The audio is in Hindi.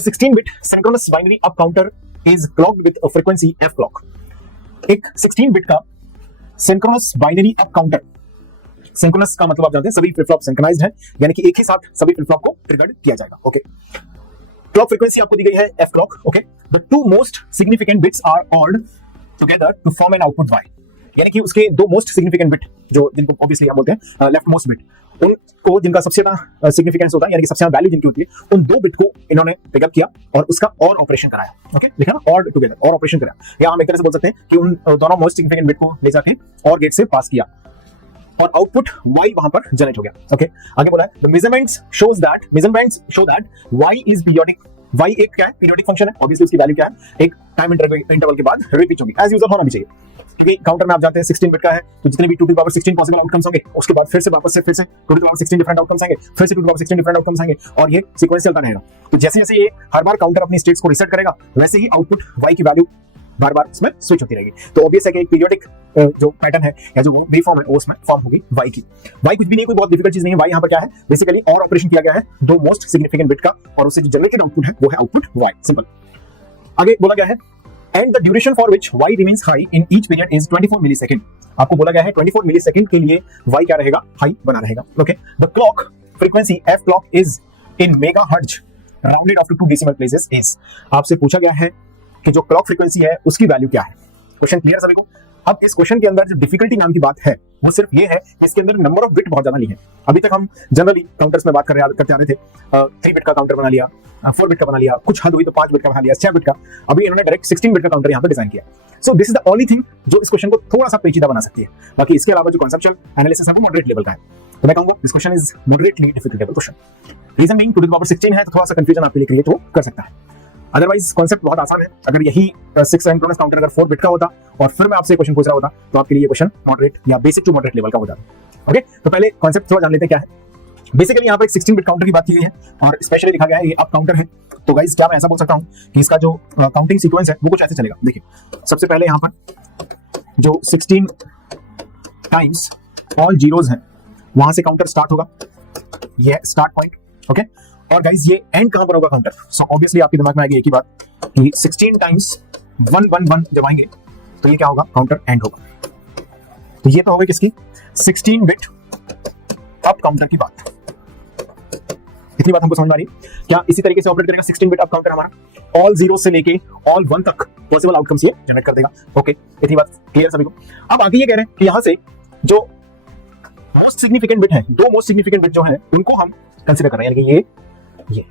16 bit synchronous binary up counter is clocked with a frequency f clock. एक 16 बिट का synchronous binary up counter, synchronous का मतलब आप जानते हैं सभी फ्लिप फ्लॉप सिंक्रोनाइज्ड है, यानी कि एक ही साथ सभी फ्लिप फ्लॉप को ट्रिगर्ड किया जाएगा। ओके, क्लॉक फ्रीक्वेंसी आपको दी गई है f clock. Okay, the two most significant bits are ORed together to form an output y, यानी कि उसके दो मोस्ट सिग्निफिकेंट बिट जो जिनको ऑब्वियसली हम बोलते हैं लेफ्ट मोस्ट बिट, उनको जिनका सबसे ज्यादा सिग्निफिकेंस होता है यानी कि सबसे ज्यादा वैल्यू जिनकी होती है, उन दो बिट को इन्होंने पिकअप किया और उसका और ऑपरेशन कराया। ओके, लिखा ना, और टुगेदर, और ऑपरेशन कराया, या हम एक तरह से बोल सकते हैं कि उन दोनों मोस्ट सिग्निफिकेंट बिट को ले जाके और गेट से पास किया और आउटपुट y वहां पर जनरेट हो गया। ओके, आगे बोला है the measurements show that y is periodic. y एक क्या है, पीरियोडिक फंक्शन है, ऑब्वियसली उसकी वैल्यू क्या है, एक टाइम इंटरवल के बाद रिपीट होगी, एज यूजुअल होना भी चाहिए, क्योंकि काउंटर में आप जानते हैं 16 बिट का है, तो जितने भी 2 to the power 16 possible outcomes होंगे, उसके बाद फिर से 2 to the power 16 different outcomes आएंगे, फिर से 2 to the power 16 different outcomes आएंगे और ये सीक्वेंशियल का रहेगा। तो जैसे जैसे ये हर बार काउंटर अपनी स्टेट्स को रीसेट करेगा, वैसे ही आउटपुट y की वैल्यू बार बार इसमें स्विच होती रहेगी। तो ऑब्वियस है कि एक पीरियोडिक जो पैटर्न है या जो वेव फॉर्म है वो उसमें फॉर्म होगी y की। y कुछ भी नहीं, कोई बहुत डिफिकल्ट चीज नहीं है। y यहाँ पर क्या है, बेसिकली और ऑपरेशन किया गया है दो मोस्ट सिग्निफिकेंट बिट का, और उससे जो जनरेटेड आउटपुट है वो है आउटपुट y, सिंपल। आगे बोला गया है and the duration for which y remains high in each period is 24 millisecond. आपको बोला गया है 24 मिलीसेकंड के लिए y क्या रहेगा, हाई बना रहेगा। Okay, the clock frequency f clock is in megahertz rounded off to 2 decimal places is. आपसे पूछा गया है कि जो क्लॉक फ्रीक्वेंसी है उसकी वैल्यू क्या है। क्वेश्चन क्लियर सभी को? अब इस क्वेश्चन के अंदर जो डिफिकल्टी नाम की बात है वो सिर्फ ये है कि इसके अंदर नंबर ऑफ बिट बहुत ज्यादा नहीं है। अभी तक हम जनरली काउंटर्स में बात करते आ रहे थे, 3 बिट का काउंटर बना लिया, 4 बिट का बना लिया, कुछ हद हुई तो 5 बिट का बना लिया, 6 बिट का। अभी इन्होंने डायरेक्ट 16 बिट का काउंटर यहाँ पे डिजाइन किया। So this is the only thing जो इस क्वेश्चन को थोड़ा सा पेचीदा बना सकती है। बाकी इसके अलावा जो कॉन्सेप्चुअल एनालिसिस है वो मॉडरेट लेवल का है। तो मैं कहूंगा this question is moderately difficult level question. Reason being 2 to the power 16 है तो थोड़ा सा कंफ्यूजन आपके लिए क्रिएट हो कर सकता है। अदरवाइज कॉन्सेप्ट बहुत आसान है। अगर यही 6 सिंक्रोनस काउंटर अगर 4 बिट का होता और फिर मैं आपसे क्वेश्चन पूछ रहा होता तो आपके लिए ये क्वेश्चन मॉडरेट या बेसिक टू मॉडरेट लेवल का हो जाता। ओके, तो पहले कॉन्सेप्ट थोड़ा जान लेते हैं क्या है। बेसिकली यहाँ पर एक 16 बिट काउंटर की बात की गई है और स्पेशली लिखा गया है ये अप काउंटर है। तो गाइस क्या मैं ऐसा बोल सकता हूँ कि इसका जो काउंटिंग सीक्वेंस है वो कुछ ऐसे चलेगा। देखिए, सबसे पहले यहाँ पर जो 16 टाइम्स ऑल जीरोज हैं वहां से काउंटर स्टार्ट होगा, ये स्टार्ट पॉइंट। ओके, और गाइस ये एंड कहां पर होगा काउंटर? सो ऑब्वियसली आपके दिमाग में आएगी एक ही बात कि 16 टाइम्स 111 जब आएंगे तो ये क्या होगा, काउंटर एंड होगा। तो ये तो होगी किसकी, 16 बिट अप काउंटर की बात। इतनी बात हमको समझ में आ रही है क्या? इसी तरीके से ऑपरेट करेगा 16 बिट अप काउंटर हमारा, ऑल जीरो से लेके ऑल 1 तक पॉसिबल आउटकम्स ये जनरेट कर देगा। ओके, इतनी बात क्लियर सभी को? अब आगे ये कह रहे हैं कि यहां से जो मोस्ट सिग्निफिकेंट बिट है, दो मोस्ट सिग्निफिकेंट बिट जो है उनको हम कंसीडर कर रहे हैं, यानी कि ये